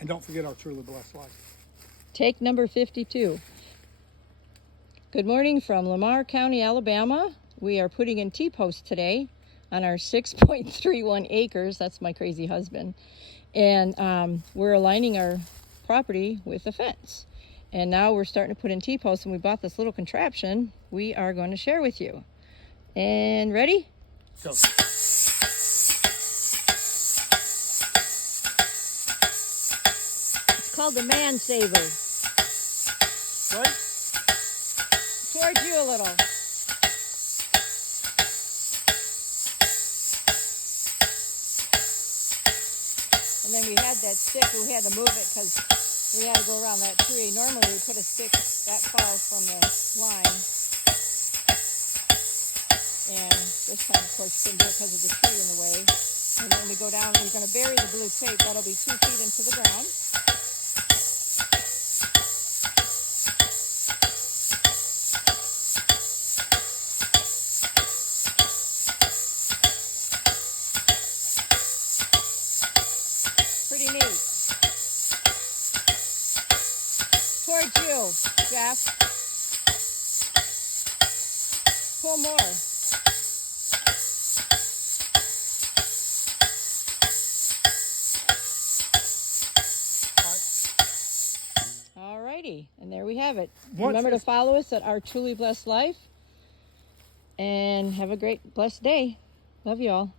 And don't forget our truly blessed life. Take number 52. Good morning from Lamar County, Alabama. We are putting in T-posts today on our 6.31 acres. That's my crazy husband. And we're aligning our property with a fence. And now we're starting to put in T-posts, and we bought this little contraption we are going to share with you. And ready? Go. It's called the ManSaver. Right? Towards you a little. And then we had that stick, we had to move it because we had to go around that tree. Normally we put a stick that far from the line. And this time, of course, you couldn't do it because of the tree in the way. And then we go down and we're going to bury the blue tape. That'll be 2 feet into the ground. Pretty neat. Towards you, Jeff. Pull more. Alrighty, and there we have it. Remember to follow us at Our Truly Blessed Life. And have a great, blessed day. Love you all.